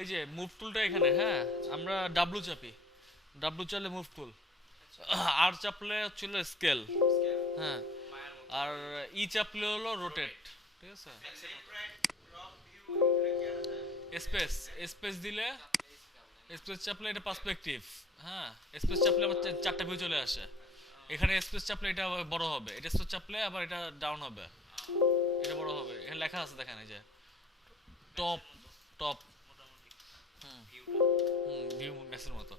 এই যে মুভ টুলটা এখানে, হ্যাঁ, আমরা ডাব্লু চাপি, ডাব্লু চাপলে মুভ টুল, আর চাপলে হচ্ছিল স্কেল, হ্যাঁ, আর ই চাপলে হলো রোটেট, ঠিক আছে। স্পেস, স্পেস দিলে, স্পেস চাপলে এটা পার্সপেক্টিভ, হ্যাঁ, স্পেস চাপলে আবার চারটা ভিউ চলে আসে। এখানে স্পেস চাপলে এটা আবার বড় হবে, এটা স্পেস চাপলে আবার এটা ডাউন হবে, এটা বড় হবে, এখানে লেখা আছে দেখেন এই যে টপ, টপ, ভিউ ম্যাক্সের মতো।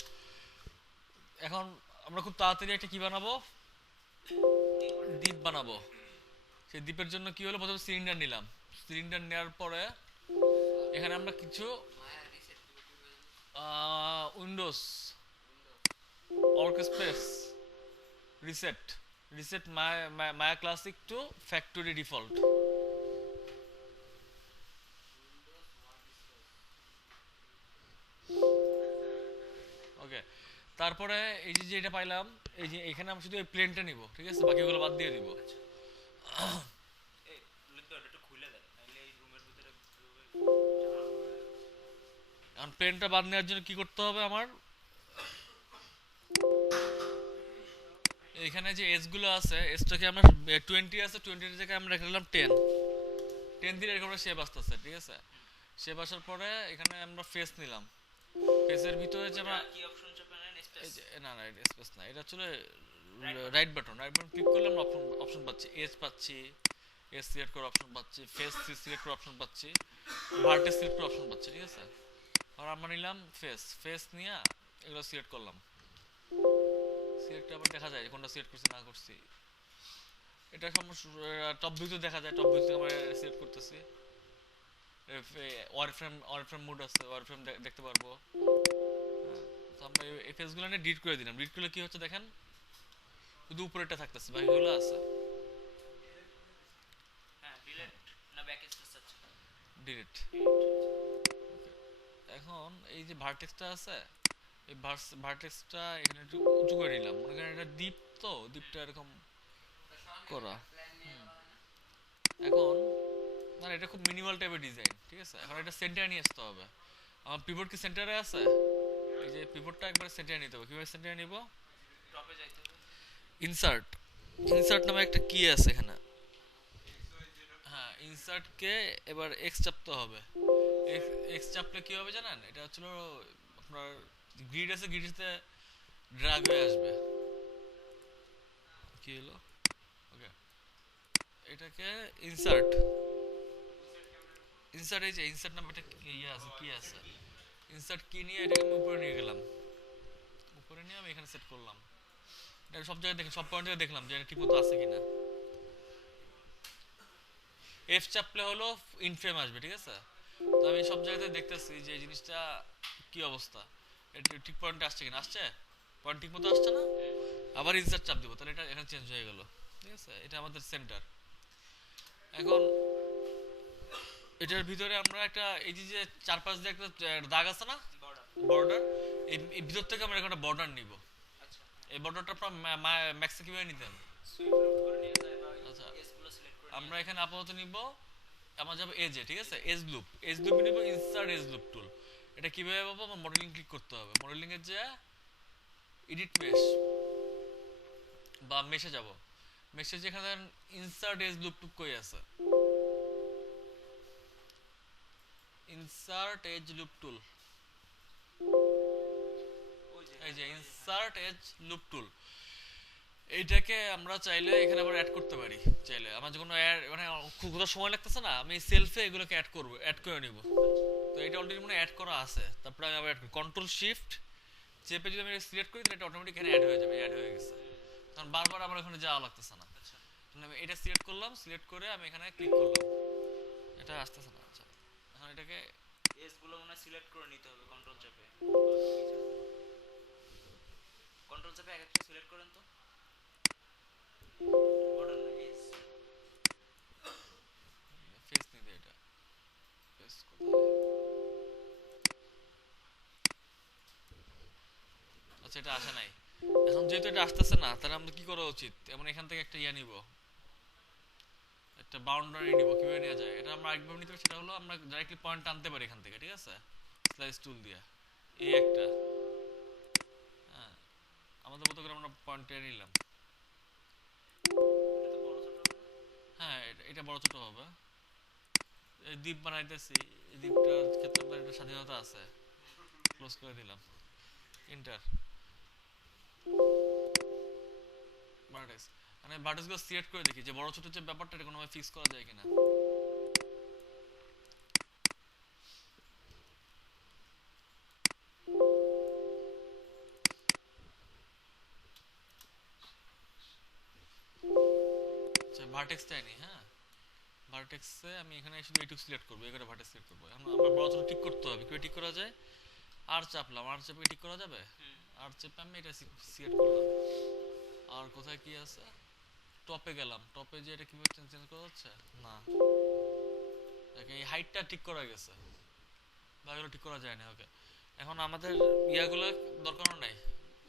এখন আমরা খুব তাড়াতাড়ি একটা কি বানাবো, দ্বীপ বানাবো। সেই দ্বীপের জন্য কি হলো, প্রথমে সিলিন্ডার নিলাম, সিলিন্ডার নেওয়ার পরে এখানে আমরা কিছু উইন্ডোজ, অর্ক space, reset, reset Maya classic to factory default. Okay, তারপরে এই যে যেটা পাইলাম, এই যে এখানে আমরা শুধু এই প্লেনটা নিব, ঠিক আছে, বাকিগুলো বাদ দিয়ে দিব। এখন প্লেনটা বাদ নেওয়ার জন্য কি করতে হবে আমার, এখানে যে এজ গুলো আছে, এজটাকে আমরা 20 আছে, 20 জায়গায় আমরা রাখলাম 10, 10 দিয়ে এরকম শেপ আসতেছে, ঠিক আছে। শেপ আসার পরে এখানে আমরা ফেস নিলাম, ফেসের ভিতরে যে আমরা এই যে না না এটা স্পেস না, এটা আসলে right button, right button click করলে আমরা অপশন অপশন পাচ্ছি, এজ পাচ্ছি, এজ সিলেক্ট করার অপশন পাচ্ছি, ফেস সিলেক্ট করার অপশন পাচ্ছি, ভার্টেক্স সিলেক্ট করার অপশন পাচ্ছি, ঠিক আছে। আর আমরা নিলাম ফেস, ফেস নিয়ে এগুলো সিলেক্ট করলাম, সিলেক্ট আবার দেখা যায় কোনটা সিলেক্ট করছি না করছি, এটা সমস্যা টপ ভিউতে দেখা যায়, টপ ভিউতে আমরা সিলেক্ট করতেছি, ওয়ার ফ্রেম মোড আছে, ওয়ার ফ্রেম দেখতে পারবো। তো আমরা এই ফেসগুলো নিয়ে ডিলিট করে দিলাম, ডিলিট করলে কি হচ্ছে দেখেন, শুধু উপরেরটা থাকতেছে, বাকিগুলো আছে ডিলিট। এখন এই যে ভার্টেক্সটা আছে, এই ভার্টেক্সটা এখানে একটু উঁচু করে নিলাম, মনে করেন এটা ডিপ, তো ডিপটা এরকম করা। এখন মানে এটা খুব মিনিমাল টাইপের ডিজাইন, ঠিক আছে। এখন এটা সেন্টারে নিয়ে আসতে হবে, আমার পিভট কি সেন্টারে আছে, এই যে পিভটটা একবার সেন্টারে নিতে হবে, কিভাবে সেন্টারে নিব, ইনসার্ট, ইনসার্ট নামে একটা কি আছে এখানে, হ্যাঁ, ইনসার্ট কে এবার এক্স চাপতে হবে, এক্স চাপলে কি হবে জানেন, এটা হচ্ছিল আপনার গ্রিড আছে, গ্রিডে ড্রাগ হয়ে আসবে, কি হলো, ওকে, এটাকে ইনসার্ট, ইনসার্ট, এই যে ইনসার্ট নামে একটা ইয়ে আছে, কি আছে, ইনসার্ট কি নিয়ে এটাকে আমি উপরে নিয়ে গেলাম, উপরে নিয়ে আমি এখানে সেট করলাম, এটা সব জায়গায় দেখলাম, সব পয়েন্টে দেখলাম যে এটা ঠিকমতো আছে কিনা। এফ চাপলে হলো ইন ফ্রেম আসবে, ঠিক আছে। তো আমি সব জায়গাতে দেখতেছি যে এই জিনিসটা কি অবস্থা, এটা ঠিক পয়েন্টে আসছে কিনা, আসছে, পয়েন্ট ঠিক মতো আসছে না, আবার ইনসার্ট চাপ দিব, তাহলে এটা এখানে চেঞ্জ হয়ে গেল, ঠিক আছে। এটা আমাদের সেন্টার। এখন এটার ভিতরে আমরা একটা এই যে যে চারপাশ দিয়ে একটা দাগ আছে না, বর্ডার, এই ভিতর থেকে আমরা একটা বর্ডার নিব, এই বর্ডারটা আপনার ম্যাক্সে কিভাবে নিতেন, আচ্ছা, আমরা এখানে আপাতত নিব, আমরা যাবো এজে, ঠিক আছে, এজ লুপ, এজ লুপ নিব, ইনসার্ট এজ লুপ টুল। এটা কিভাবে পাবো, আমার মডেলিং ক্লিক করতে হবে, মডেলিং এর যে এডিট মেশ বা মেশে যাব, মেশে যেখানে ইনসার্ট এজ লুপ টুপ কই আছে, ইনসার্ট এজ লুপ টুল, এই যে ইনসার্ট এজ লুপ টুল, এইটাকে আমরা চাইলে এখানে আবার অ্যাড করতে পারি, চাইলে আমার যখন মানে খুব কোথাও সময় লাগতেছে না, আমি সেলফে এগুলোকে অ্যাড করব, অ্যাড করে নিব। তো এটা অলরেডি মনে অ্যাড করা আছে, তারপরে আমি আবার অ্যাড করি, কন্ট্রোল শিফট চেপে যদি আমি সিলেক্ট করি, তাহলে এটা অটোমেটিক এখানে অ্যাড হয়ে যাবে, অ্যাড হয়ে গেছে, কারণ বারবার আমার ওখানে যাওয়া লাগতেছে না। তাহলে আমি এটা সিলেক্ট করলাম, সিলেক্ট করে আমি এখানে ক্লিক করলাম, এটা আসতেছে না, আচ্ছা, এখন এটাকে এস গুলো মনে সিলেক্ট করে নিতে হবে কন্ট্রোল চাপে, কন্ট্রোল চাপে এক একটা সিলেক্ট করেন তো, বর্ডার না এস, ফেস নিতে, এটা ফেস কোথায়, আচ্ছা এটা আসে নাই। এখন যেহেতু এটা আসতেছে না, তাহলে আমাদের কি করা উচিত, এমন এখান থেকে একটা ইয়া নিব, একটা বাউন্ডারি নিব, কিভাবে নেওয়া যায়, এটা আমরা একবার নিতে পারি, সেটা হলো আমরা ডাইরেক্টলি পয়েন্ট আনতে পারি এখান থেকে, ঠিক আছে, স্লাইস টুল দিয়ে এই একটা, হ্যাঁ আমাদের মতো করে আমরা পয়েন্ট টেনে নিলাম। এটা তো বড় ছোট হবে না? হ্যাঁ এটা বড় ছোট হবে। এই দ্বীপ বানাইতেছি, এই দ্বীপটার ক্ষেত্রে আপনার একটা স্বাধীনতা আছে। ক্লোজ করে দিলাম, ইন্টার ভার্টেক্স। মানে ভার্টেক্সগুলো সিলেক্ট করে দেখি যে বড় ছোট যে ব্যাপারটা এটা কোনোভাবে ফিক্স করা যায় কিনা। আচ্ছা ভার্টেক্সটাই নেই, হ্যাঁ ভার্টেক্সে আমি এখানে শুধু এইটুকু সিলেক্ট করবো, এখানে ভার্টেক্স সিলেক্ট করবো। এখন আমার বড় ছোট ঠিক করতে হবে, কিভাবে ঠিক করা যায়? আর চাপলাম, আর চাপে ঠিক করা যাবে। আর চেপে আমি এটা সিলেক্ট করলাম। আর কোথায় কি আছে, টপে গেলাম, টপে যে এটা কিভাবে চেঞ্জ করা যাচ্ছে না, দেখে এই হাইটটা ঠিক করা গেছে, বাকিগুলো ঠিক করা যায় না। ওকে, এখন আমাদের ইয়াগুলো দরকার নাই,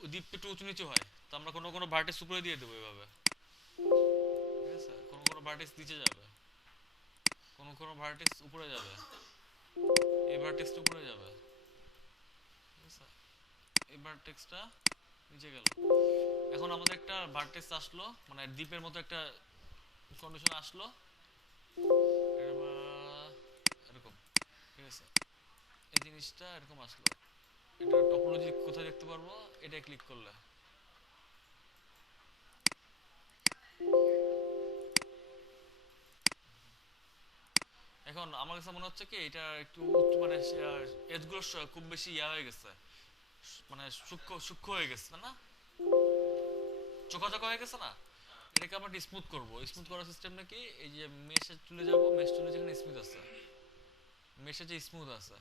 ওই দ্বীপটা একটু উঁচু নিচু হয়, তো আমরা কোনো কোনো ভার্টেক্স উপরে দিয়ে দেবো এভাবে, ঠিক আছে? কোনো কোনো ভার্টেক্স নিচে যাবে, কোনো কোনো ভার্টেক্স উপরে যাবে, এই ভার্টেক্সটা উপরে যাবে, ঠিক আছে? এই ভার্টেক্সটা নিচে গেল। এখন আমাদের একটা ভার্টেক্স আসলো, মানে দ্বীপের মতো একটা কন্ডিশন আসলো, এরকম, ঠিক আছে? এই জিনিসটা এরকম আসলো। এটা টপোলজি কোথায় দেখতে পারবো? এটা ক্লিক করলে এখন আমার কাছে মনে হচ্ছে কি এটা একটু মানে এজগুলো খুব বেশি ইয়া হয়ে গেছে, মানে সূক্ষ্ম সূক্ষ্ম হয়ে গেছে না, চোখা হয়ে গেছে না? এটাকে আমরা স্মুথ করব। স্মুথ করার সিস্টেম নাকি এই যে মেশে চলে যাব, মেশ চলে যেখানে স্মুথ আছে, মেশে যে স্মুথ আছে,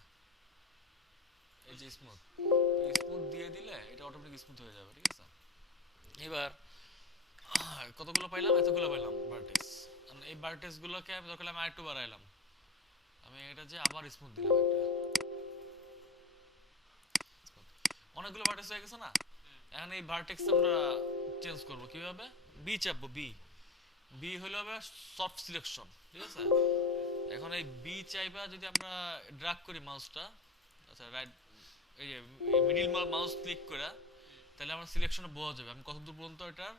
এই যে স্মুথ, স্মুথ দিয়ে দিলে এটা অটোমেটিক স্মুথ হয়ে যাবে, ঠিক আছে? এবার কতগুলো পাইলাম? এতগুলো পাইলাম ভার্টেক্স। এই ভার্টেক্স গুলোকে আমি দরকার হলে আমি আরেকটু বাড়াইলাম, আমি এটা যে আবার স্মুথ দিলাম একটা, অনেকগুলো ভার্টেক্স হয়ে গেছে না? এখন এই ভার্টেক্স আমরা চেঞ্জ করব কিভাবে? বি চাপবো, বি, বি হলো হবে সফট সিলেকশন, ঠিক আছে? এখন এই বি চাইবা যদি আমরা ড্রাগ করি মাউসটা, আচ্ছা রাইট, এই যে মিডল মাউস ক্লিক করে, তাহলে আমার সিলেকশনে বোঝা যাবে আমি কতদূর পর্যন্ত এটার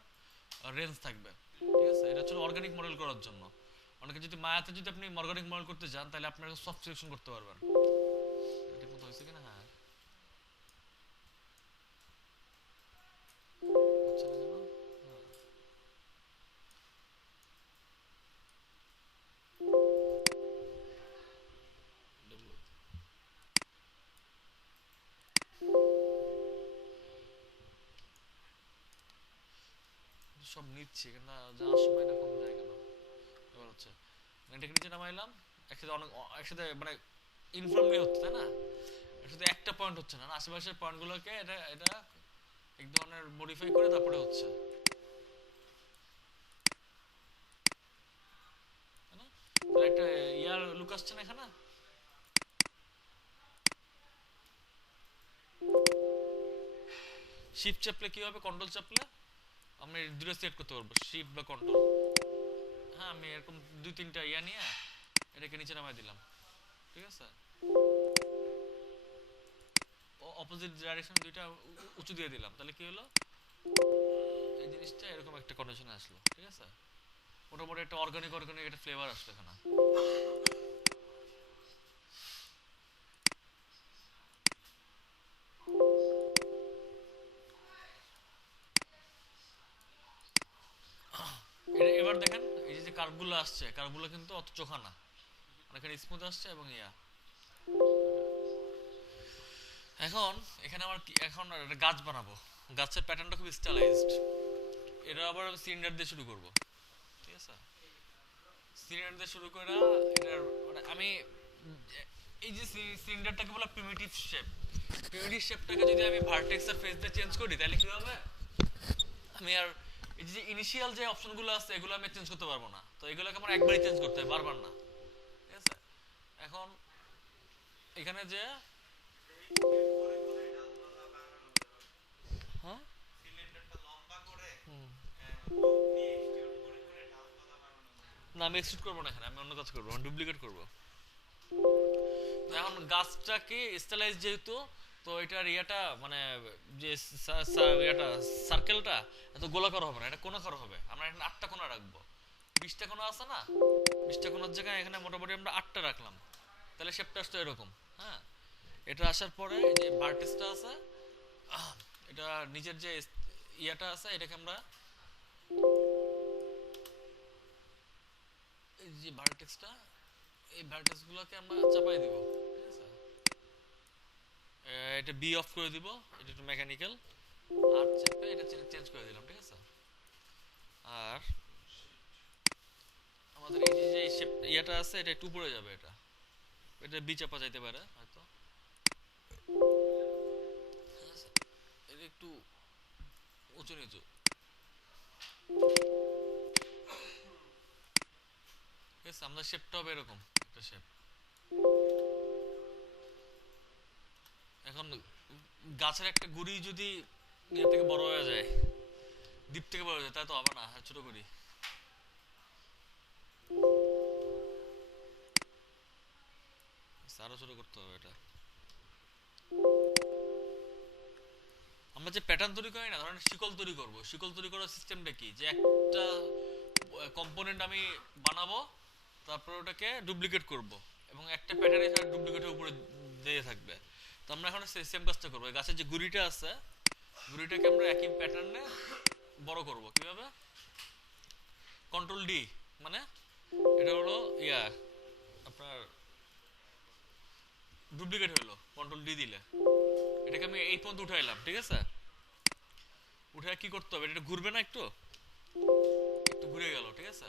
রেঞ্জ থাকবে, ঠিক আছে? এটা হচ্ছে অর্গানিক মডেল করার জন্য। অনেকে যদি মায়াতে যদি আপনি অর্গানিক মডেল করতে যান তাহলে আপনারা সফট সিলেকশন করতে পারবেন। এটা ঠিক মতো হয়েছে কিনা? হ্যাঁ, হচ্ছে না যেন? হ্যাঁ। সব নিচ্ছে কিন্তু যাওয়ার সময় না কম যায় কেন? এবার হচ্ছে এটাকে নিচে নামাইলাম, একসাথে অনেক একসাথে মানে ইনফর্মলি হচ্ছে, তাই না? শুধু একটা পয়েন্ট হচ্ছে না, আশেপাশের পয়েন্টগুলোকে এটা এটা এক ধরনের মডিফাই করে তারপরে হচ্ছে, তাই না? তাহলে একটা ইয়ার লুক আসছে না এখানে? শিফট চাপলে কি হবে? কন্ট্রোল চাপলে আমি দুটো সেট করতে পারবো, শিফট বা কন্ট্রোল। হ্যাঁ, আমি এরকম দুই তিনটা ইয়া নিয়ে এটাকে নিচে নামাই দিলাম, ঠিক আছে? অপোজিট ডাইরেকশন দুইটা উঁচু দিয়ে দিলাম, তাহলে কি হলো? এই জিনিসটা এরকম একটা কন্ডিশনে আসলো, ঠিক আছে? মোটামুটি একটা অর্গানিক অর্গানিক একটা ফ্লেভার আসলো এখানে। এবার দেখেন এই যে কার্ভগুলো আসছে, কার্ভগুলো কিন্তু অত চোখা না, অনেকখানি স্মুথ আসছে এবং ইয়া। এখন এখানে আমার এখন একটা গাছ বানাবো, গাছের প্যাটার্নটা খুব স্টাইলাইজড। এটা আবার সিলিন্ডার দিয়ে শুরু করব, ঠিক আছে? সিলিন্ডার দিয়ে শুরু করে এটার মানে আমি এই যে সিলিন্ডারটাকে বলা প্রিমিটিভ শেপ, প্রিমিটিভ শেপটাকে যদি আমি ভার্টেক্স আর ফেস দিয়ে চেঞ্জ করি তাহলে কি হবে? আমি আর এই যে ইনিশিয়াল যে অপশনগুলো আছে এগুলো আমি চেঞ্জ করতে পারবো না, তো এগুলোকে আমার একবারই চেঞ্জ করতে হবে, বারবার না, ঠিক আছে? এখন এখানে যে হ্যাঁ হুম, না আমি এক্সট্রুড করবো না, এখানে আমি অন্য কাজ করবো, ডুপ্লিকেট করবো। তো এখন গাছটাকে স্টাইলাইজ যেহেতু, তো এটার ইয়েটা মানে যে ইয়েটা সার্কেলটা এত গোলাকার হবে না, এটা কোণাকার হবে। আমরা এখানে 8টা কোণা রাখবো। 20টা কোণা আছে না, 20টা কোণার জায়গায় এখানে মোটামুটি আমরা 8টা রাখলাম, তাহলে শেপটা আসতো এরকম। হ্যাঁ, এটা আসার পরে যে ভার্টেক্সটা আছে, এটা নিচের যে ইয়াটা আছে, এটাকে আমরা এই যে ভার্টেক্সটা, এই ভার্টেক্স গুলোকে আমরা চাপাই দিব, ঠিক আছে। এটা বি অফ করে দিব, এটা একটু মেকানিক্যাল, আর চেপে এটা চেঞ্জ করে দিলাম, ঠিক আছে। আর আমাদের এই যে শেপ ইয়াটা আছে, এটা একটু উপরে যাবে, এটা এটা বি চাপা যাইতে পারে হয়তো, ঠিক আছে। এটা একটু উঁচু নিচু, ঠিক আছে। আমাদের শেপটা হবে এরকম একটা শেপ। এখন গাছের একটা গুড়ি যদি ইয়ে থেকে বড় হয়ে যায়, দ্বীপ থেকে বড় হয়ে যায়, তাই তো হবে না, হ্যাঁ ছোট করি। আরো ছোট করতে হবে এটা। আমরা যে প্যাটার্ন তৈরি করি না, ধরেন শিকল তৈরি করব, শিকল তৈরি করার সিস্টেমটা কি, যে একটা কম্পোনেন্ট আমি বানাবো, তারপর ওটাকে ডুপ্লিকেট করব, এবং একটা প্যাটার্ন এর ডুপ্লিকেটের উপরে দিয়ে থাকবে। তো আমরা এখন সেম কাজটা করবো। গাছের যে গুড়িটা আছে, গুড়িটাকে আমরা একই প্যাটার্নে বড় করব। কিভাবে? কন্ট্রোল ডি, মানে এটা হলো ইয়া আপনার ডুপ্লিকেট হলো, কন্ট্রোল ডি দিলে এটাকে আমি এই পর্যন্ত উঠাইলাম, ঠিক আছে। উঠে কি করতে হবে, এটা ঘুরবে না, একটু একটু ঘুরে গেল, ঠিক আছে।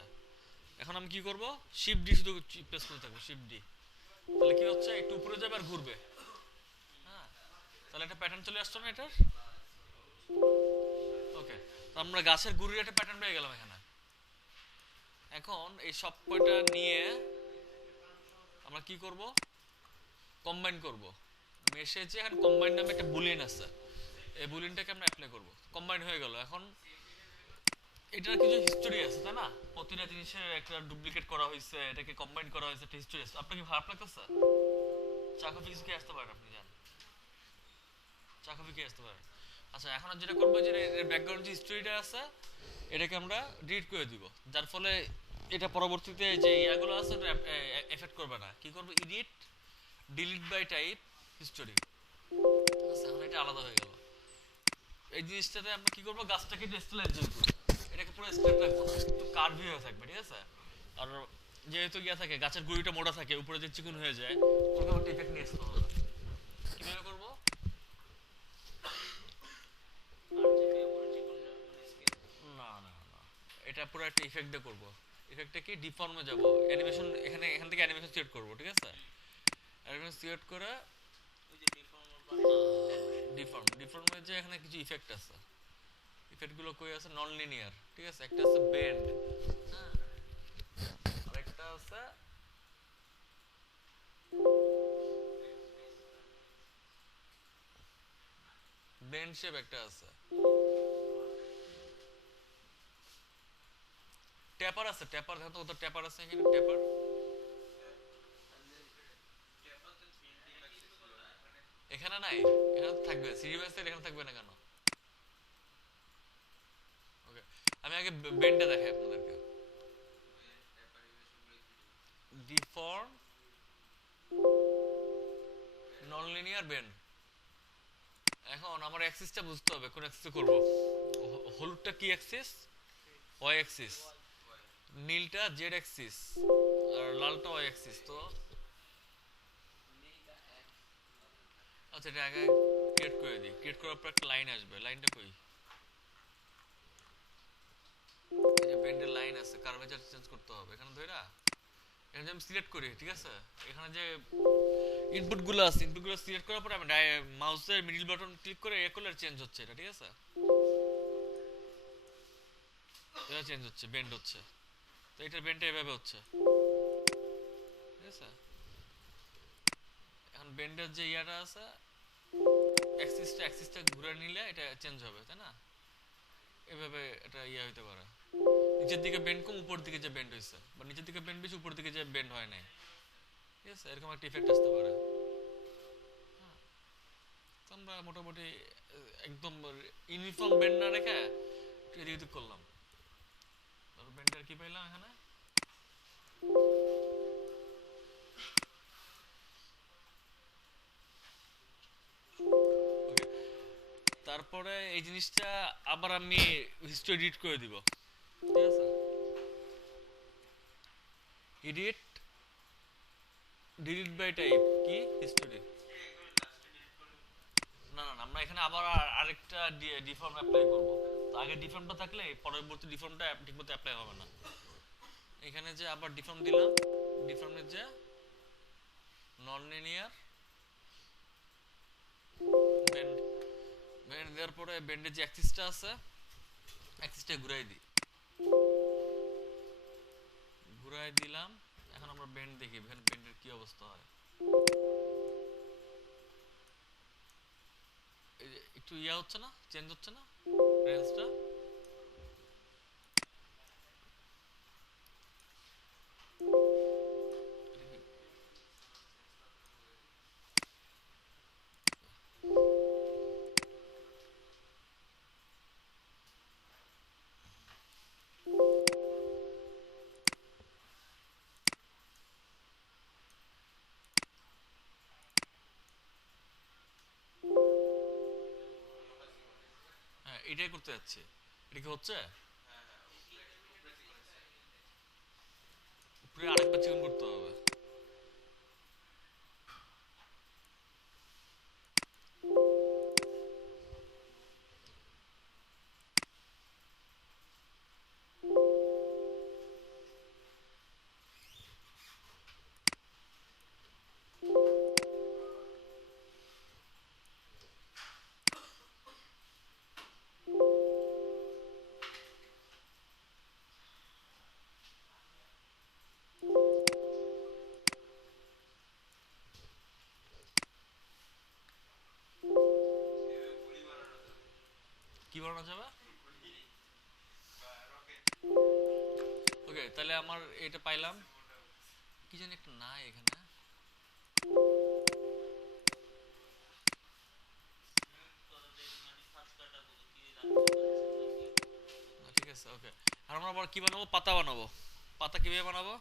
এখন আমি কি করব, শিফট ডি শুধু প্রেস করতে থাকবো, শিফট ডি। তাহলে কি হচ্ছে, একটু উপরে যাবে আর ঘুরবে। হ্যাঁ, তাহলে একটা প্যাটার্ন চলে আসছে না এটার। ওকে, তো আমরা গাছের গুড়ির একটা প্যাটার্ন পেয়ে গেলাম এখানে। এখন এই সব কয়টা নিয়ে আমরা কি করব, কম্বাইন করব। আমি এসেছি এখন কম্বাইন নামে একটা বুলিয়ান আছে, এই বুলিয়ানটাকে আমরা অ্যাপ্লাই করব। কম্বাইন হয়ে গেল। এখন এটার কিছু হিস্টোরি আছে, তাই না? প্রতিটা জিনিসের একটা ডুপ্লিকেট করা হয়েছে, এটাকে কম্বাইন করা হয়েছে, একটা হিস্টোরি আছে। আপনার কি খারাপ লাগতেছে? চা কফি কিছু খেয়ে আসতে পারেন, আপনি যান চা কফি খেয়ে আসতে পারেন। আচ্ছা, এখন যেটা করবো, যে এর ব্যাকগ্রাউন্ড যে হিস্টোরিটা আছে, এটাকে আমরা ডিলিট করে দিব, যার ফলে এটা পরবর্তীতে যে ইয়াগুলো আছে এটা এফেক্ট করবে না। কি করবো, edit delete by type history. আচ্ছা, এখন এটা আলাদা হয়ে গেল। এই জিনিসটাতে আমরা কি করবো, গাছটাকে স্টেলাইজ করবো, এটাকে পুরো স্ট্রেট রাখবো না, একটু কার্ভি হয়ে থাকবে, ঠিক আছে। আর যেহেতু গিয়া থাকে, গাছের গুঁড়িটা মোটা থাকে, উপরে যে চিকন হয়ে যায়, ওরকম একটা ইফেক্ট নিয়ে আসতে হবে। কিভাবে করবো, না না না, এটা পুরো একটা ইফেক্ট দিয়ে করবো। ইফেক্টটা কি, ডিফর্মে যাব, অ্যানিমেশন, এখান থেকে অ্যানিমেশন সিলেক্ট করবো, ঠিক আছে। অ্যানিমেশন সিলেক্ট করে ডিফর্মে যে এখানে কিছু ইফেক্ট আছে, ইফেক্ট গুলো কই আছে, নন লিনিয়ার, ঠিক আছে। একটা আছে বেন্ড, হ্যাঁ, আর একটা আছে বেন্ড শেপ, একটা আছে ট্যাপার আছে, ট্যাপার দেখো তো, ট্যাপার আছে এখানে, ট্যাপার এখানে নাই, এখানে তো থাকবে, সিরিয়াসের এখানে থাকবে না কেন? ওকে, আমি আগে বেন্ডটা দেখাই আপনাদেরকে। Deform non linear bend. এখন আমার অ্যাক্সিসটা বুঝতে হবে, কোন অ্যাক্সিসে করব। হলুদটা কি অ্যাক্সিস? Y axis. নীলটা জেড অ্যাক্সিস, আর লালটা ওয়াই অ্যাক্সিস। তো আচ্ছা, এটা আগে ক্রিয়েট করে দিই। ক্রিয়েট করার পর একটা লাইন আসবে, লাইনটা কই, এই যে বেন্ডের লাইন আছে, কার্ভেচার চেঞ্জ করতে হবে এখানে ধইরা। এখানে আমি সিলেক্ট করি, ঠিক আছে। এখানে যে ইনপুট গুলো আছে, ইনপুট গুলো সিলেক্ট করার পর আমি মাউসের মিডল বাটন ক্লিক করে এ করলে চেঞ্জ হচ্ছে এটা, ঠিক আছে। এটা চেঞ্জ হচ্ছে, বেন্ড হচ্ছে। তো এটার বেন্ডটা এভাবে হচ্ছে, ঠিক আছে। এখন বেন্ডের যে ইয়াটা আছে, অ্যাক্সিসটা ঘুরে নিলে এটা চেঞ্জ হবে, তাই না? এভাবে এটা ইয়া হইতে পারে, নিচের দিকে বেন্ড কম, উপর দিকে যে বেন্ড হইছে, বা নিচের দিকে বেন্ড বেশি, উপর দিকে যে বেন্ড হয় নাই, ঠিক আছে। এরকম একটা ইফেক্ট আসতে পারে। মোটামুটি একদম ইউনিফর্ম বেন্ড না রেখে একটু এদিক ওদিক করলাম। তারপর বেন্ডার কি পাইলাম এখানে, ওকে। তারপরে এই জিনিসটা আবার আমি হিস্ট্রি এডিট করে দিব, ঠিক আছে? এডিট ডিলিট বাই টাইপ কি হিস্টোরি, না না না, আমরা এখানে আবার আরেকটা ডিফর্ম অ্যাপ্লাই করব। তো আগে ডিফর্মটা থাকলে পরবর্তী ডিফর্মটা ঠিকমতো অ্যাপ্লাই হবে না। এখানে যে আবার ডিফর্ম দিলাম, ডিফর্মের যে নন লিনিয়ার বেন্ড, বেন্ড দেওয়ার পরে বেন্ডের যে অ্যাক্সিসটা আছে অ্যাক্সিসটা ঘুরাই দিই, ঘুরাই দিলাম। এখন আমরা বেন্ড দেখি এখানে বেন্ডের কি অবস্থা হয়। এই যে একটু ইয়া হচ্ছে না, চেঞ্জ হচ্ছে না রেঞ্জটা। হ্যাঁ এটাই করতে যাচ্ছি, এটা কি হচ্ছে? উপরে আরেকবার চিকন করতে হবে। কি বানানো যাবে? ওকে, তাহলে আমার এটা পাইলাম, কি জানি একটা নাই এখানে। না, ঠিক আছে ওকে। আর আমরা আবার কি বানাবো, পাতা বানাবো। পাতা কিভাবে বানাবো,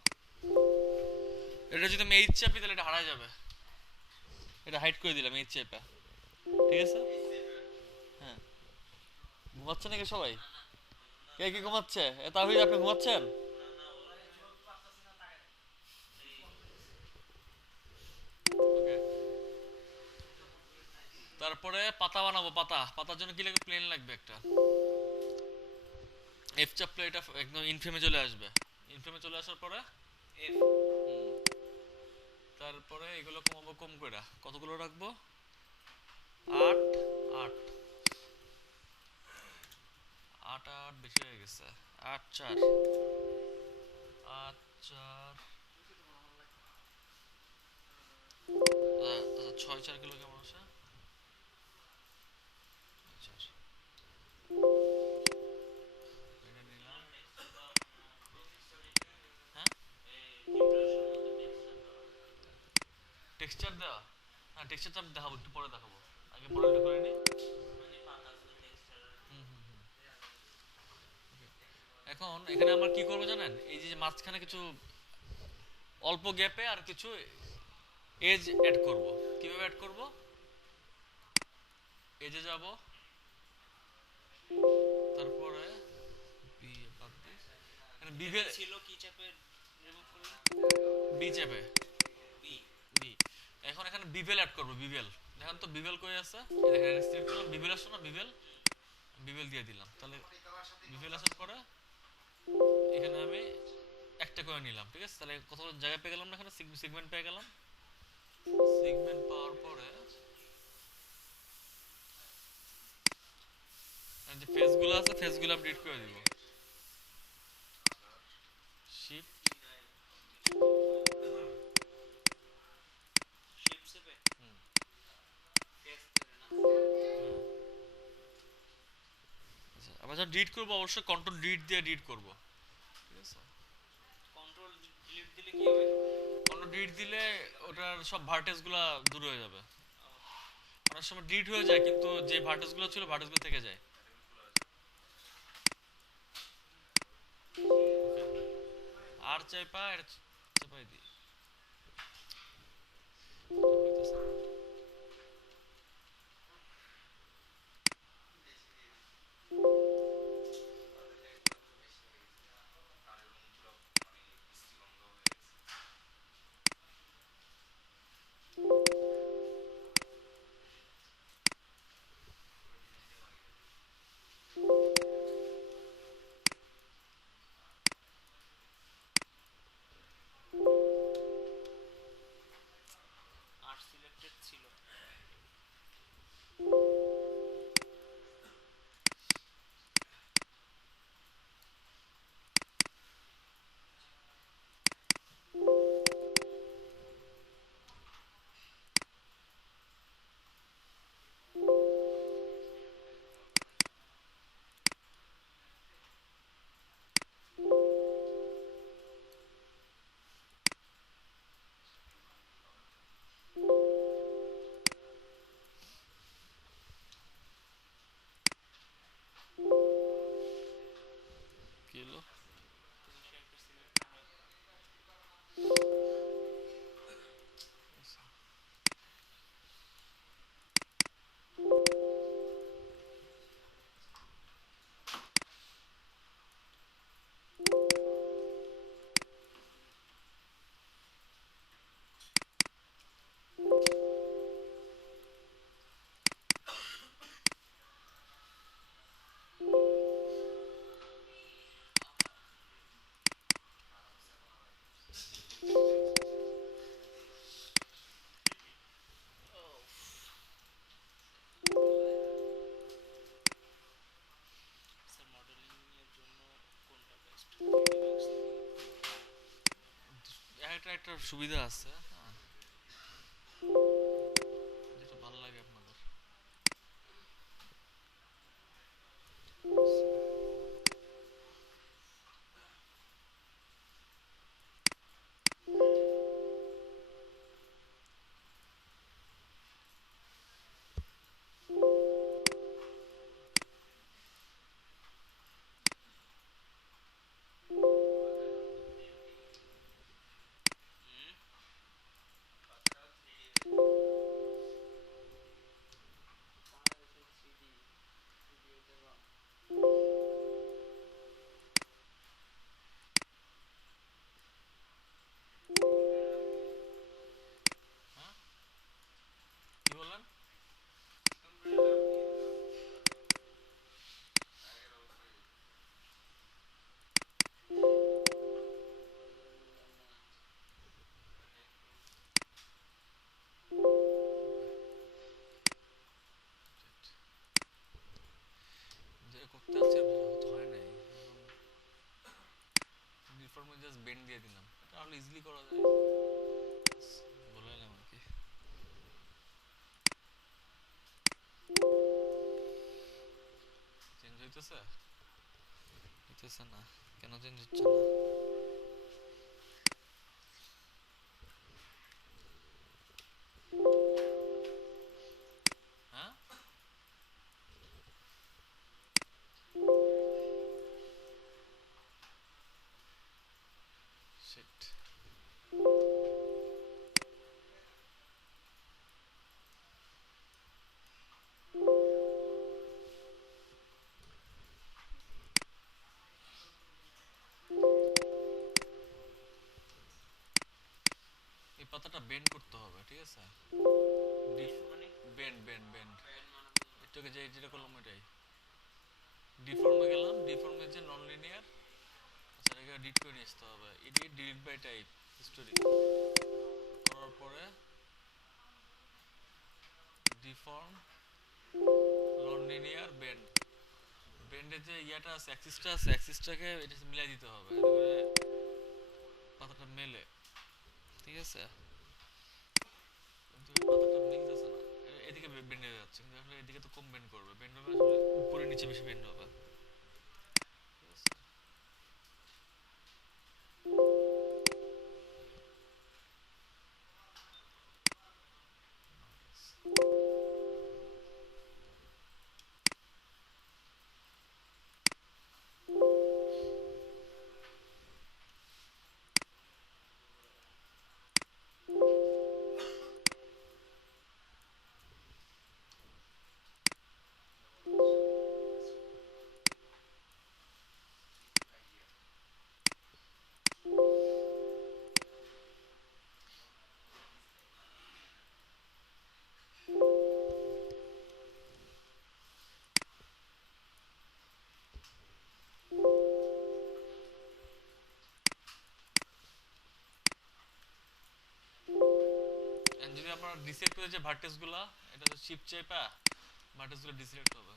এটা যদি আমি এইচ চাপি তাহলে এটা হারায় যাবে। এটা হাইড করে দিলাম এইচ চাপা, ঠিক আছে? হ্যাঁ, ঘুমাচ্ছে নাকি সবাই? কে কে ঘুমাচ্ছে? তাহলে আপনি ঘুমাচ্ছেন? ওকে, তারপরে পাতা বানাবো। পাতা, পাতার জন্য কি লাগবে, প্লেন লাগবে একটা। এফ চাপলে এটা একদম ইনফ্রেমে চলে আসবে। ইনফ্রেমে চলে আসার পরে এফ হুম, তারপরে এগুলো কমাবো, কম করে কতগুলো রাখবো, 8 8 8 8 বেশি হয়ে গেছে, 8 4 8 4 আচ্ছা 6 4 কিলো কেমন আসে? 4 এটা নিলাম। হ্যাঁ, টেক্সচার দেওয়া, হ্যাঁ টেক্সচারটা আমি দেখাবো, একটু পরে দেখাবো, আগে মডেলটা করে নিই। হুম হুম হুম। এখন এখানে আমরা কি করবো জানেন, এই যে মাঝখানে কিছু অল্প গ্যাপে আর কিছু এজ অ্যাড করব। কিভাবে অ্যাড করব, এজে যাব, তারপরে বি বাদ দিই, এখানে বিভেল ছিল কি চাপে রিমুভ করলে? বি চেপে বি বি। এখন এখানে বিভেল অ্যাড করব, বিভেল। দেখেন তো বিভেল কই আছে, এই দেখেন সিলেক্ট করলাম, বিভেল আসছে না, বিভেল, বিভেল দিয়ে দিলাম। তাহলে বিভেল আসার পরে এখানে আমি একটা করে নিলাম, ঠিক আছে? তাহলে কত জায়গা পেয়ে গেলাম না, এখানে সেগমেন্ট পেয়ে গেলাম। সেগমেন্ট পাওয়ার পরে আর যে ফেসগুলো আছে ফেসগুলো আমি ডিলিট করে দিব, শিফট শেপ সেপে হুম টেক্সট দেবে না? আচ্ছা, আবার যখন ডিলিট করবো অবশ্যই কন্ট্রোল ডিলিট দিয়ে ডিলিট করব, ঠিক আছে? কন্ট্রোল ডিলিট দিলে কি হবে? কন্ট্রোল ডিলিট দিলে ওটার সব ভার্টেক্স গুলা দূর হয়ে যাবে। অনেক সময় ডিলিট হয়ে যায় কিন্তু যে ভার্টেক্স গুলো ছিল ভার্টেক্স গুলো থেকে যায়। ওকে, আর চাইপা এটা চাপাই দিই, এটা হইতেছে না। আর সিলেক্টেড ছিল। কি হলো? তুমি শেপটা সিলেক্ট করে স্যার মডেলিং এর জন্য কোনটা বেস্ট? 3D Max নাকি? একটা একটা সুবিধা আছে, হ্যাঁ, যেটা ভালো লাগে আপনাদের। হুম, বাংলাদেশের 3D ভিডিও দেওয়া। হ্যাঁ, কি বললেন? যে করতে আসছে হয়তো হয় নাই, ডিফর্মে জাস্ট বেন্ড দিয়ে দিলাম, এটা আরো ইজিলি করা যায়, বলে এলাম আর কি। চেঞ্জ হইতেছে, হইতেছে না, কেন চেঞ্জ হচ্ছে না? হ্যাঁ, শিট। এই পাতাটা বেন্ড করতে হবে, ঠিক আছে? পেন মানে বেন্ড বেন্ড বেন্ড, এটাকে যে যেটা করলাম ওইটাই। ডিফর্মে গেলাম, ডিফর্মে যে নন লিনিয়ার, আচ্ছা এটাকে এডিট করে নিয়ে আসতে হবে, edit delete by type history করার পরে ডিফর্ম নন লিনিয়ার বেন্ড, বেন্ডের যে ইয়াটা আছে অ্যাক্সিসটা আছে, অ্যাক্সিসটাকে এটা মিলাই দিতে হবে এতে করে পাতাটা মেলে, ঠিক আছে? কিন্তু এই পাতাটা মিলতেছে না, এদিকে বেন্ড হয়ে যাচ্ছে কিন্তু আসলে এদিকে তো কম বেন্ড করবে, বেন্ড হবে আসলে উপরে নিচে বেশি বেন্ড হবে, ঠিক আছে? আমরা ডিসিলেক্ট করে যে ভার্টেক্স গুলা, এটা তো শিফট চেপা ভার্টেক্স গুলো ডিসিলেক্ট হবে।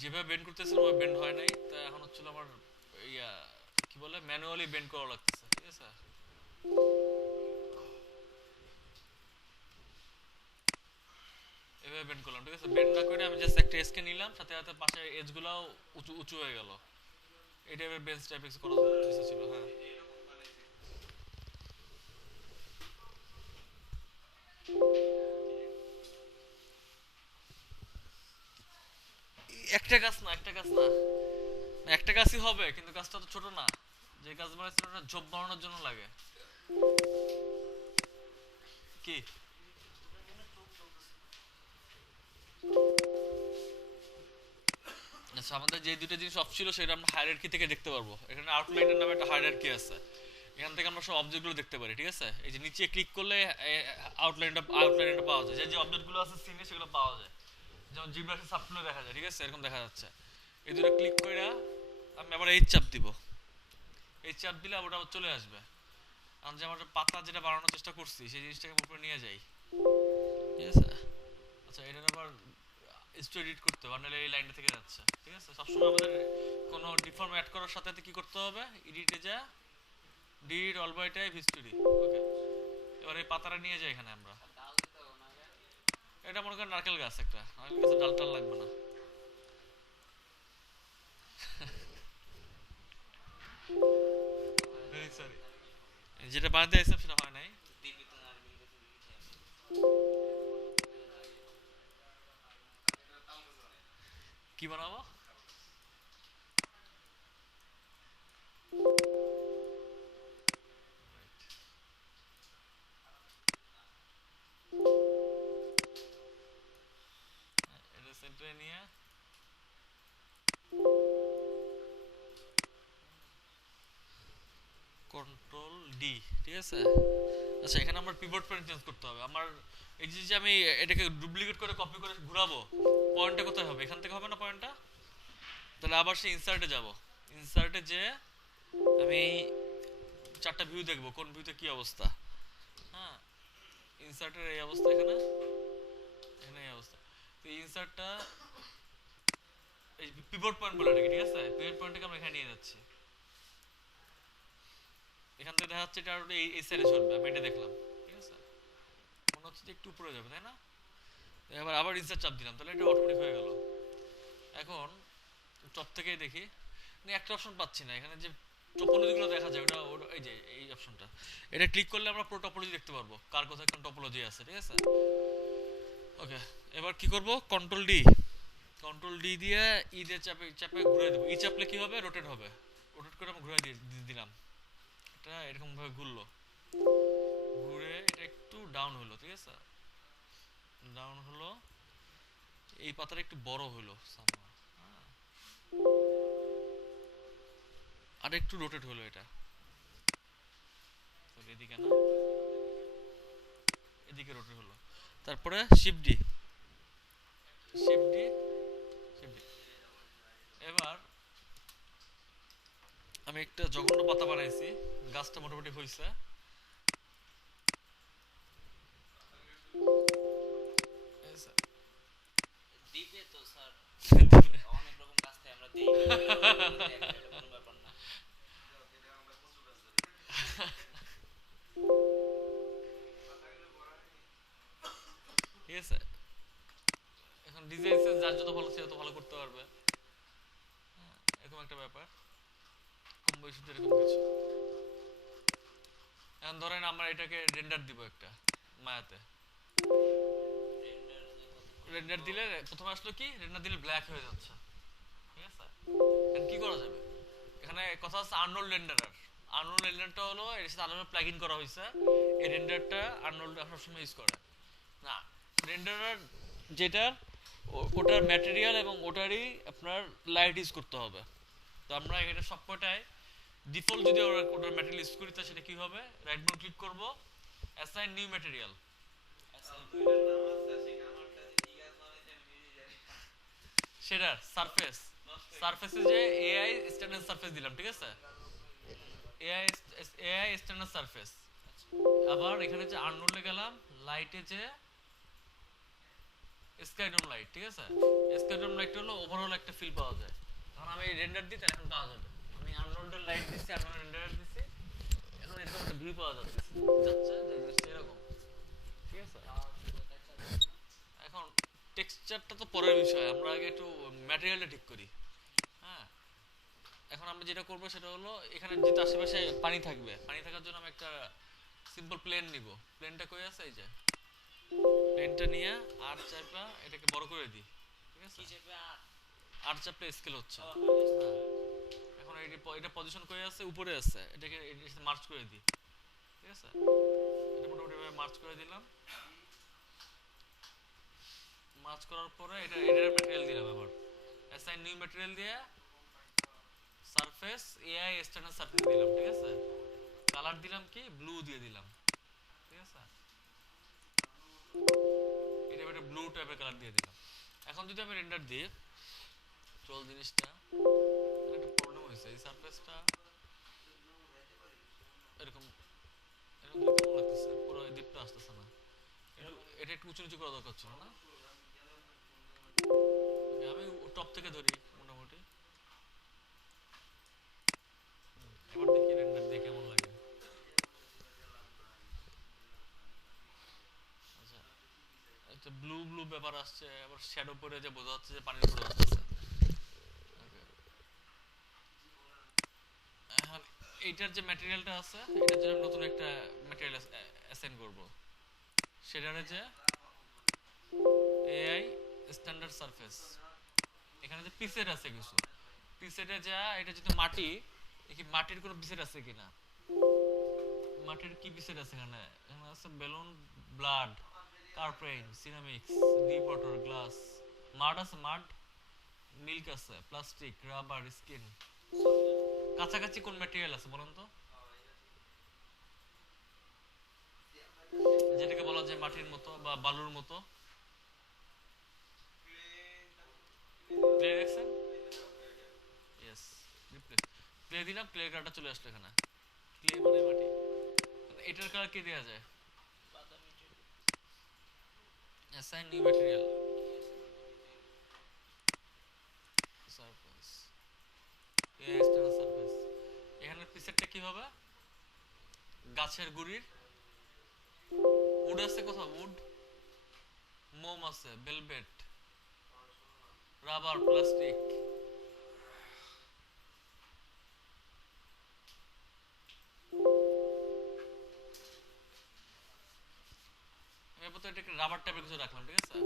যেভাবে বেন্ড করতেছিলাম ওই বেন্ড হয় নাই, তা এখন হচ্ছিল আমার ইয়া কি বলে ম্যানুয়ালি বেন্ড করা লাগতেছে, ঠিক আছে। এভাবে বেন্ড করলাম, ঠিক আছে। বেন্ড না করে আমি জাস্ট একটা এসকে নিলাম, সাথে সাথে পাশে এজ গুলাও উঁচু উঁচু হয়ে গেল। এই টাইপের বেঞ্চ টাইপ করা কিছু ছিল, হ্যাঁ। একটা কাজ না, একটা কাজ না, একটা কাজই হবে, কিন্তু কাজটা তো ছোট না। যে কাজ বানাইছিল ওটা ঝোপ বানানোর জন্য লাগে। কি আচ্ছা, আমাদের যে দুটো জিনিস অফ ছিল সেটা আমরা হায়ারার্কি থেকে দেখতে পারবো। এখানে আউটলাইনের নামে একটা হায়ারার্কি আছে, এখান থেকে আমরা সব অবজেক্টগুলো দেখতে পারি, ঠিক আছে। এই যে নিচে ক্লিক করলে আউটলাইনটা পাওয়া যায়, যে অবজেক্টগুলো আছে সিনে সেগুলো পাওয়া যায়। যেমন জিব্রাসের সাবটুলে দেখা যায়, ঠিক আছে, এরকম দেখা যাচ্ছে। এই দুটো ক্লিক করে আমি আবার এই চাপ দিব, এই চাপ দিলে ওটা আবার চলে আসবে। আমি যে আমার পাতা যেটা বানানোর চেষ্টা করছি সেই জিনিসটাকে উপরে নিয়ে যাই, ঠিক আছে। আচ্ছা, এটা আবার এডিট করতে হবে, নাহলে এই লাইনটা থেকে যাচ্ছে, ঠিক আছে। সবসময় আমাদের কোনো ডিফর্ম অ্যাড করার সাথে সাথে কি করতে হবে, এডিটে যা ডিড all by type history. Okay, এবার এই পাতাটা নিয়ে যাই এখানে আমরা। এটা মনে করেন নারকেল গাছ, একটা নারকেল গাছের ডাল টাল লাগবে না। সরি, যেটা বানাতে চাইছিলাম সেটা হয় নাই। কি বানাবো? এটা সেন্টারে নিয়ে কন্ট্রোল ডি, ঠিক আছে। আচ্ছা, এখানে আমার পিভট পয়েন্ট চেঞ্জ করতে হবে। আমার এই যে আমি এটাকে ডুপ্লিকেট করে কপি করে ঘোরাবো, পয়েন্টটা কোথায় হবে? এখান থেকে হবে না পয়েন্টটা? তাহলে আবার সেই ইনসার্টে যাব, ইনসার্টে যে আমি চারটা ভিউ দেখবো কোন ভিউতে কি অবস্থা। হ্যাঁ, ইনসার্টের এই অবস্থা, এখানে এখানে এই অবস্থা। তো এই ইনসার্টটা এই পিভট পয়েন্ট বলে এটাকে, ঠিক আছে। পিভট পয়েন্টটাকে আমরা এখানে নিয়ে যাচ্ছি। এখান থেকে দেখা যাচ্ছে এটা এই সাইডে চলবে, আমি এটা দেখলাম, ঠিক আছে। মনে হচ্ছে যে একটু উপরে যাবে, তাই না? এবার আবার ইনসার্ট চাপ দিলাম, তাহলে এটা অটোমেটিক হয়ে গেল। এখন টপ থেকেই দেখি, একটা অপশন পাচ্ছি না এখানে, যে টপোলজি গুলো দেখা যায় ওটা এই যে এই অপশনটা, এটা ক্লিক করলে আমরা পুরো টপোলজি দেখতে পারবো, কার কোথায় কোন টপোলজি আছে, ঠিক আছে। ওকে, এবার কি করব, কন্ট্রোল ডি, কন্ট্রোল ডি দিয়ে ই দিয়ে চাপে চাপে ঘুরে দেবো। ই চাপলে কি হবে, রোটেট হবে। রোটেট করে আমরা ঘুরে দিলাম, এটা এরকম ভাবে ঘুরলো, ঘুরে এটা একটু ডাউন হলো, ঠিক আছে। ডাউন হলো, এই পাতাটা একটু বড় হলো somehow, হ্যাঁ। আর একটু রোটেট হলো এটা, তো এদিকে না, এদিকে রোটেট হলো। তারপরে shift D, shift D, shift D. এবার আমি একটা জঘন্য পাতা বানাইছি, গাছটা মোটামুটি হয়েছে। দিবে তো স্যার, অনেক রকম কাজ থাকে, আমরা দেই এটা কোনো ব্যাপার না। ঠিক আছে, এখন ডিজাইন সেন্স যার যত ভালো সে তত ভালো করতে পারবে, হ্যাঁ, এরকম একটা ব্যাপার, কম বয়সীতে এরকম কিছু। এখন ধরেন আমরা এটাকে রেন্ডার দিব একটা মায়াতে, রেন্ডার রেন্ডার দিলে প্রথমে আসলো কি, রেন্ডার দিলে ব্ল্যাক হয়ে যাচ্ছে, ঠিক আছে। এখন কি করা যাবে, এখানে কথা হচ্ছে আর্নল্ড রেন্ডারার। আর্নল্ড রেন্ডারটা হলো এর সাথে আলাদা প্লাগইন করা হয়েছে, এই রেন্ডারটা আর্নল্ড সবসময় ইউজ করে না। রেন্ডারার যেটা ওটার ম্যাটেরিয়াল এবং ওটারই আপনার লাইট ইউজ করতে হবে। তো আমরা এটা সবকটায় ডিফল্ট যদি ওটার ম্যাটেরিয়াল ইউজ করি, তো সেটা কি হবে, রাইট বাটন ক্লিক করব, অ্যাসাইন নিউ ম্যাটেরিয়াল। আচ্ছা সেটা সারফেস, সারফেসে যে এআই স্ট্যান্ডার্ড সারফেস দিলাম, ঠিক আছে, এআই এআই স্ট্যান্ডার্ড সারফেস। আবার এখানে যে আর্নল্ডে গেলাম, লাইটে যে স্কাইডোম লাইট, ঠিক আছে, স্কাইডোম লাইট হলো ওভারঅল একটা ফিল পাওয়া যায়। তখন আমি রেন্ডার দিই, তাহলে এখন পাওয়া যাবে। আমি আর্নল্ডের লাইট দিচ্ছি, আর্নল্ড রেন্ডার দিচ্ছি, এখন এরকম একটা ভিউ পাওয়া যাচ্ছে যাচ্ছে যে জিনিসটা এরকম, ঠিক আছে। এখন টেক্সচারটা তো পরের বিষয়, আমরা আগে একটু ম্যাটেরিয়ালটা ঠিক করি। হ্যাঁ, এখন আমরা যেটা করবো সেটা হলো, এখানে যেহেতু আশেপাশে পানি থাকবে, পানি থাকার জন্য আমি একটা সিম্পল প্লেন নিব। প্লেনটা কই আছে, এই যে প্লেনটা নিয়ে আর চাপা এটাকে বড় করে দিই, ঠিক আছে। কি চেপে আর আর চাপটা স্কেল হচ্ছে। ও, হ্যাঁ, এখন এটা পজিশন করে আছে, উপরে আছে, এটাকে এটার সাথে মার্চ করে দিই, ঠিক আছে। এটা মোটামুটি ভাবে মার্চ করে দিলাম। মার্চ করার পরে এটার ম্যাটেরিয়াল দিলাম আবার, অ্যাসাইন নিউ ম্যাটেরিয়াল দিয়ে সারফেস এআই স্ট্যান্ডার্ড সারফেস দিলাম, ঠিক আছে। কালার দিলাম কি, ব্লু দিয়ে দিলাম, ঠিক আছে। এটা একটা ব্লু টাইপের কালার দিয়ে দিলাম। এখন যদি আমি রেন্ডার দিই, চল জিনিসটা একটা প্রবলেম হয়েছে, এই সারফেসটা এরকম এরকম দেখতে কেমন লাগতেছে, পুরো এই দিকটা আসতেছে না। এটা একটু উঁচু নিচু করা দরকার ছিল না। Okay, আমি টপ থেকে ধরি মোটামুটি। এবার দেখি রেন্ডার দিয়ে কেমন লাগে। আচ্ছা, একটা ব্লু ব্লু ব্যাপার আসছে, আবার শ্যাডো পরে যে বোঝা যাচ্ছে যে পানির উপরে আসতেছে। Okay, এখন এইটার যে ম্যাটেরিয়ালটা আছে, এটার জন্য নতুন একটা ম্যাটেরিয়াল অ্যাসাইন করব। সেটারে যে এআই স্ট্যান্ডার্ড সারফেস, এখানে যে পিসেট আছে কিছু, পিসেটে যা এটা যেহেতু মাটি, দেখি মাটির কোনো পিসেট আছে কিনা। মাটির কি পিসেট আছে এখানে, এখানে আছে বেলুন, ব্লাড, কার্পেইন, ceramics, deep water, glass, mud আছে, মাড, মিল্ক আছে, প্লাস্টিক, রাবার, স্কিন। কাছাকাছি কোন ম্যাটেরিয়াল আছে বলুন তো, যেটাকে বলা যায় মাটির মতো বা বালুর মতো। ক্লে দেখছেন, ইয়েস, রিপ্লেস ক্লে দিলাম, ক্লে কালারটা চলে আসলো এখানে। ক্লে মানে মাটি, এটার কালার কি দেওয়া যায়, বাদামি টাইপের। Assign new material surface, external surface. এখানে পিসেটটা কি হবে, গাছের গুড়ির উড আছে, কোথাও উড, মোম আছে, ভেলভেট, রাবার, প্লাস্টিক। এরপর তো এটাকে রাবার টাইপের কিছু রাখলাম, ঠিক আছে।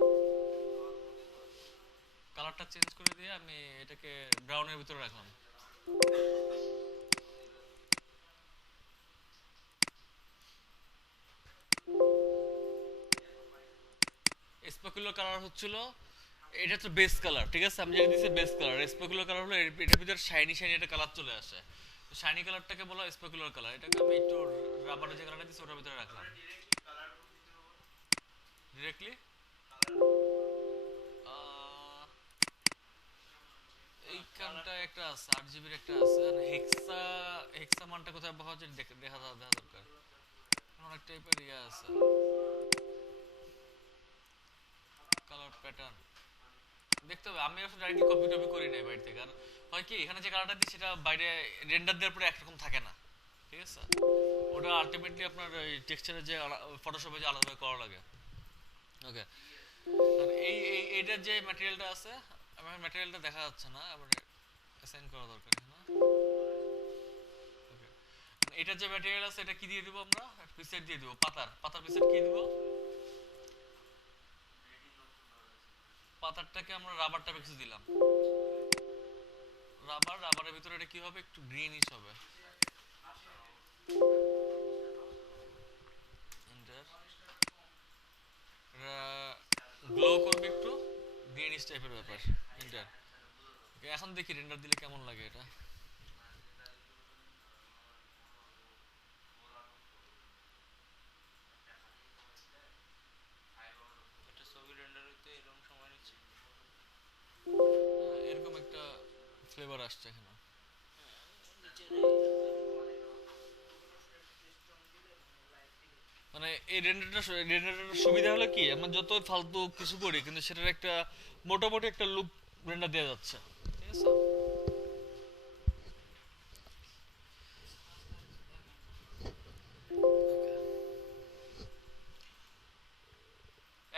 কালারটা চেঞ্জ করে দিয়ে আমি এটাকে ব্রাউনের ভিতরে রাখলাম। স্পেকুলার কালার হচ্ছিল, এটা তো বেস কালার, ঠিক আছে, আমি যেটা দিয়েছি বেস কালার। স্পেকুলার কালার হলো এটার ভিতরে শাইনি শাইনি একটা কালার চলে আসে, তো শাইনি কালারটাকে বলা হয় স্পেকুলার কালার। এটাকে আমি একটু রাবারের যে কালারটা দিয়েছি ওটার ভিতরে রাখলাম ডিরেক্টলি। এইখানটা একটা আছে, 8 জিবির একটা আছে, আর হেক্সা, হেক্সা মানটা কোথায় পাওয়া যায় দেখা দরকার। অনেক টাইপের ইয়ে আছে, কালার প্যাটার্ন দেখতে হবে। আমি আসলে ডাইরেক্টলি কপি টপি করি নাই বাইরে থেকে। আর হয় কি, এখানে যে কালারটা দিই সেটা বাইরে রেন্ডার দেওয়ার পরে একরকম থাকে না, ঠিক আছে। ওটা আলটিমেটলি আপনার ওই টেক্সচারে যে ফটোশপে যে আলাদাভাবে করা লাগে। ওকে, আর এইটার যে ম্যাটেরিয়ালটা আছে, আমার ম্যাটেরিয়ালটা দেখা যাচ্ছে না, আবার অ্যাসাইন করা দরকার না। ওকে, এটার যে ম্যাটেরিয়াল আছে এটা কি দিয়ে দিব আমরা, পিসেট দিয়ে দিব, পাতার পিসেট কি দিব, পাতারটাকে আমরা রাবার টাইপের কিছু দিলাম, রাবারের ভিতরে এটা কি হবে, একটু গ্রিনিশ হবে। গ্লো করবে একটু, গ্রিনিশ টাইপের ব্যাপার এন্টার। এখন দেখি রেন্ডার দিলে কেমন লাগে এটা। এটা ছবি রেন্ডার হইতে এরকম সময় নিচ্ছে। এরকম একটা ফ্লেভার আসছে এখানে। মানে এই রেন্ডারটার সুবিধা হলো কি, আমরা যত ফালতু কিছু করি কিন্তু সেটার একটা মোটামুটি একটা লুক রেন্ডার দেওয়া যাচ্ছে, ঠিক আছে।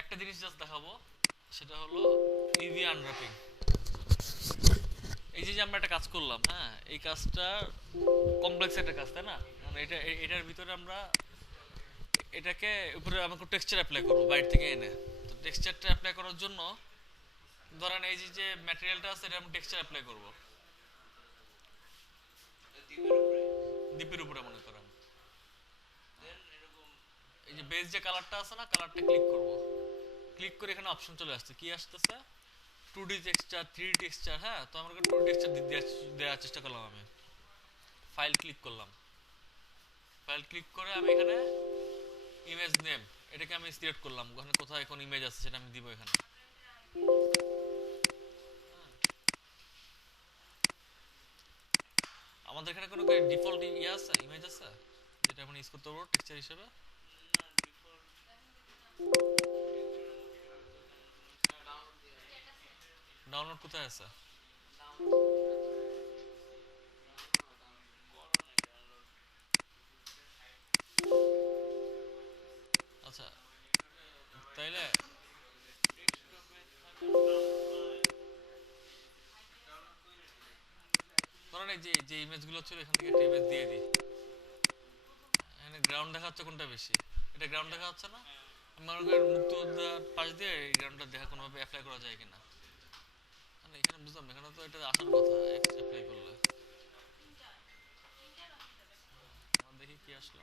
একটা জিনিস জাস্ট দেখাবো, সেটা হলো ইজি আনর্যাপিং। এই যে যে আমরা একটা কাজ করলাম, হ্যাঁ, এই কাজটা কমপ্লেক্স একটা কাজ, তাই না? মানে এটার ভিতরে আমরা এটাকে উপরে আমাকে টেক্সচার অ্যাপ্লাই করবো বাইরে থেকে এনে। তো টেক্সচারটা অ্যাপ্লাই করার জন্য ধরেন এই যে যে ম্যাটেরিয়ালটা আছে এটা আমি টেক্সচার অ্যাপ্লাই করবো দ্বীপের উপরে ডিপের উপরে মনে করেন। দেন এরকম এই যে বেস যে কালারটা আছে না, কালারটা ক্লিক করব, ক্লিক করে এখানে অপশন চলে আসছে, কি আসতেছে, 2D টেক্সচার, 3D টেক্সচার। হ্যাঁ, তো আমার 2D টেক্সচার দেওয়ার চেষ্টা করলাম, আমি ফাইল ক্লিক করলাম, ফাইল ক্লিক করে আমি এখানে ইমেজ নেম এটাকে আমি সিলেক্ট করলাম, ওখানে কোথায় কোন ইমেজ আছে সেটা আমি দিব এখানে। আমাদের এখানে কোনো ডিফল্ট ইয়ে আছে, ইমেজ আছে যেটা এখন ইউজ করতে পারবো টেক্সচার হিসেবে? না ডিফল্ট ডাউনলোড কোথায় আছে? আচ্ছা, তাইলে ধরেন এই যে যে ইমেজগুলো ছিল এখান থেকে একটা ইমেজ দিয়ে দিই। এখানে গ্রাউন্ড দেখা যাচ্ছে কোনটা বেশি? এটা গ্রাউন্ড দেখা যাচ্ছে না? আমার মুক্ত পাশ দিয়ে এই গ্রাউন্ডটা দেখা কোনোভাবে অ্যাপ্লাই করা যায় কিনা, মানে এখানে বুঝলাম না, এখানে তো এটা আসার কথা অ্যাপ্লাই করলে। আমার দেখি কি আসলো।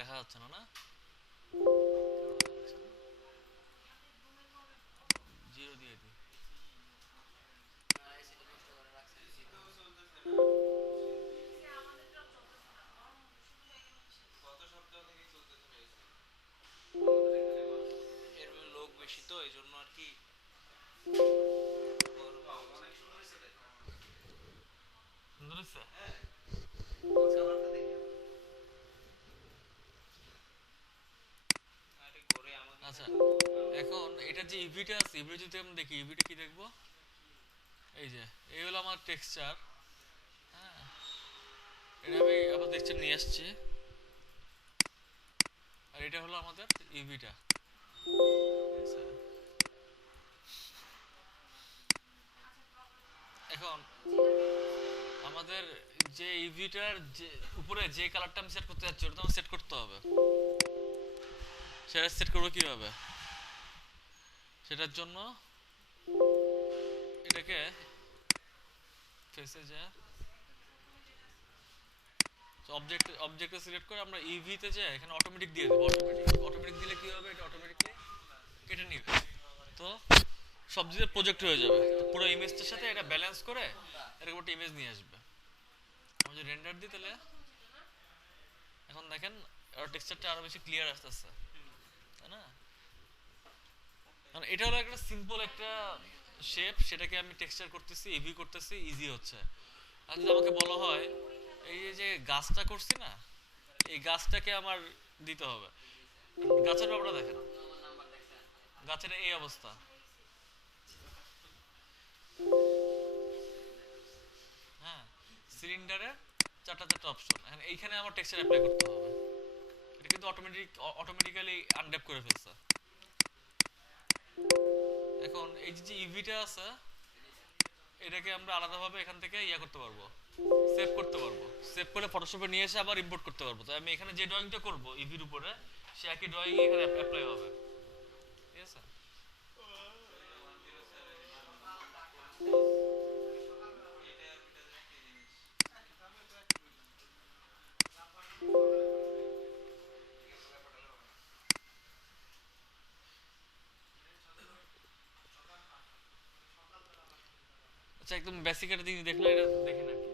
দেখা যাচ্ছে না, না জিরো দিয়ে দিই। এর লোক বেশি তো এই জন্য আর কি সুন্দর হচ্ছে। আরে করে আমাকে আচ্ছা, এখন এটা যে ইভিটা আছে, ইভি যদি আমরা দেখি, ইভিটা কি দেখবো, এই যে এই হলো আমার টেক্সচার। হ্যাঁ, এটা আমি আবার টেক্সচার নিয়ে আসছি, আর এটা হলো আমাদের ইভিটা, ঠিক আছে। এখন আমাদের যে ইভিটার যে উপরে যে কালারটা আমি সেট করতে যাচ্ছি ওটা তো আমার সেট করতে হবে। সেটা সেট করবো কিভাবে? সেটার জন্য এটাকে ফেসে যা অবজেক্টে সিলেক্ট করে আমরা ইভিতে যে এখানে অটোমেটিক দিয়ে দেবো। অটোমেটিক দিলে কি হবে, এটা অটোমেটিকলি কেটে নিবে, তো সব দিকে প্রজেক্ট হয়ে যাবে, তো পুরো ইমেজটার সাথে এটা ব্যালেন্স করে এরকম একটা ইমেজ নিয়ে আসবে। আমি যদি রেন্ডার দিই তাহলে এখন দেখেন আর টেক্সচারটা আরো বেশি ক্লিয়ার আসতেছে, তাই না? মানে এটা হলো একটা সিম্পল একটা শেপ, সেটাকে আমি টেক্সচার করতেছি, ইভি করতেছি, ইজি হচ্ছে। আর যদি আমাকে বলা হয় এই যে গাছটা করছি না, এই গাছটাকে আমার দিতে হবে, গাছের ব্যাপারটা দেখেন, গাছের এই অবস্থা। হ্যাঁ, সিলিন্ডারে চারটা চারটা অপশন, এখন এইখানে আমার টেক্সচার অ্যাপ্লাই করতে হবে। এটা কিন্তু অটোমেটিক্যালি আনড্যাপ করে ফেলছে। এখন এই যে ইভিটা আছে, এটাকে আমরা আলাদাভাবে এখান থেকে ইয়া করতে পারবো, সেভ করতে পারবো। সেভ করে ফটোশপে নিয়ে এসে আবার ইম্পোর্ট করতে পারবো। তো আমি এখানে যে ড্রয়িংটা করব ইভির উপরে, সে একই ড্রয়িং এখানে অ্যাপ্লাই হবে, ঠিক আছে? আচ্ছা একদম বেসিক একটা জিনিস দেখলে এটা দেখেন আর কি।